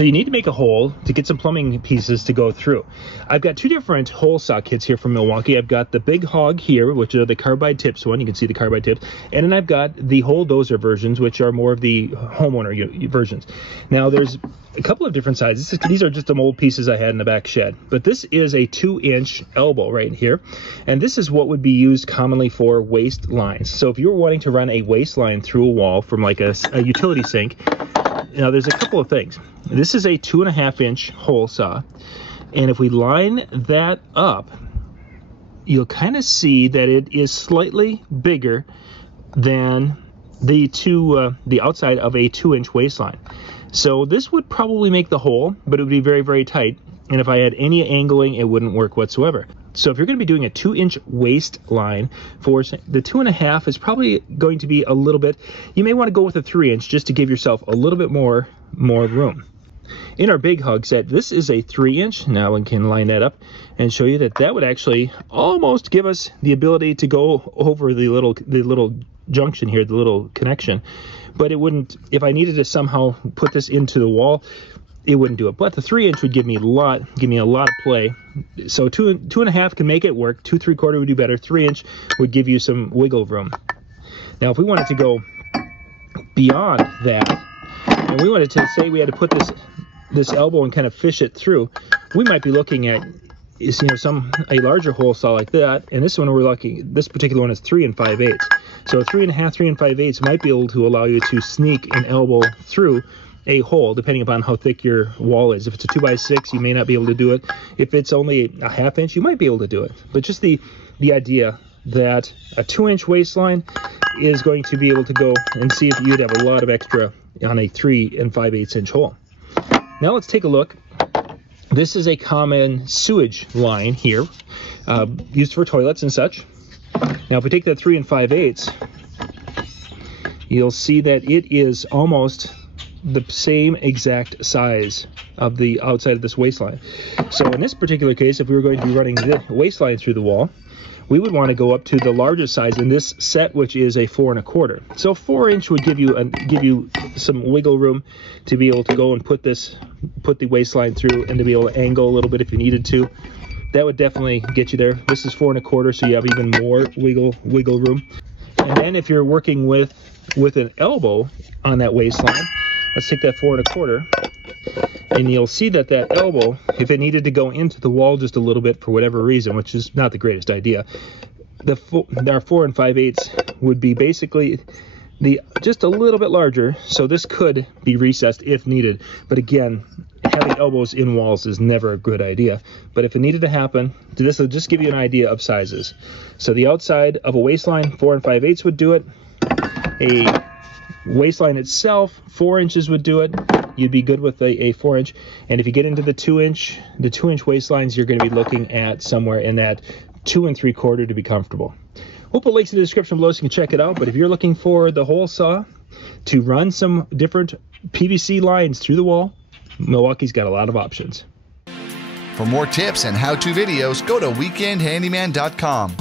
So you need to make a hole to get some plumbing pieces to go through. I've got two different hole saw kits here from Milwaukee. I've got the Big Hawg here, which are the Carbide Tips one. You can see the Carbide Tips. And then I've got the whole Dozer versions, which are more of the homeowner versions. Now there's a couple of different sizes. These are just some old pieces I had in the back shed. But this is a 2-inch elbow right here. And this is what would be used commonly for waste lines. So if you were wanting to run a waste line through a wall from like a utility sink, now there's a couple of things. This is a 2.5-inch hole saw, and if we line that up, you'll kind of see that it is slightly bigger than the outside of a 2-inch waste line. So this would probably make the hole, but it would be very, very tight, and if I had any angling, it wouldn't work whatsoever. So if you're going to be doing a 2-inch waste line, for the 2.5 is probably going to be a little bit. You may want to go with a 3-inch just to give yourself a little bit more room. In our Big Hawg set, this is a 3-inch. Now we can line that up and show you that that would actually almost give us the ability to go over the little junction here, the little connection. But it wouldn't, if I needed to somehow put this into the wall, it wouldn't do it. But the 3-inch would give me a lot of play. So 2.5 can make it work. 2 3/4 would do better. 3-inch would give you some wiggle room. Now, if we wanted to go beyond that, and we wanted to say we had to put this elbow and kind of fish it through, we might be looking at a larger hole saw like that. And this one this particular one is 3 5/8. So 3.5, 3 5/8 might be able to allow you to sneak an elbow through a hole, depending upon how thick your wall is. If it's a 2x6, you may not be able to do it. If it's only a 1/2 inch, you might be able to do it. But just the idea that a 2-inch waste line is going to be able to go and see if you'd have a lot of extra on a 3 5/8 inch hole. Now let's take a look. This is a common sewage line here, used for toilets and such. Now if we take that 3 5/8, you'll see that it is almost the same exact size of the outside of this waste line. So in this particular case, if we were going to be running the waste line through the wall, we would want to go up to the largest size in this set, which is a 4 1/4. So 4-inch would give you some wiggle room to be able to go and put the waste line through, and to be able to angle a little bit if you needed to. That would definitely get you there. This is 4 1/4, so you have even more wiggle room. And then if you're working with an elbow on that waste line, let's take that 4 1/4, and you'll see that elbow, if it needed to go into the wall just a little bit for whatever reason, which is not the greatest idea, our 4 5/8 would be basically just a little bit larger. So this could be recessed if needed. But again, having elbows in walls is never a good idea. But if it needed to happen, this will just give you an idea of sizes. So the outside of a waste line, 4 5/8 would do it. A waistline itself, 4 inches would do it. You'd be good with a 4-inch. And if you get into the 2-inch waistlines, you're going to be looking at somewhere in that 2 3/4 to be comfortable. We'll put links in the description below so you can check it out. But if you're looking for the hole saw to run some different PVC lines through the wall, Milwaukee's got a lot of options. For more tips and how-to videos, go to weekendhandyman.com.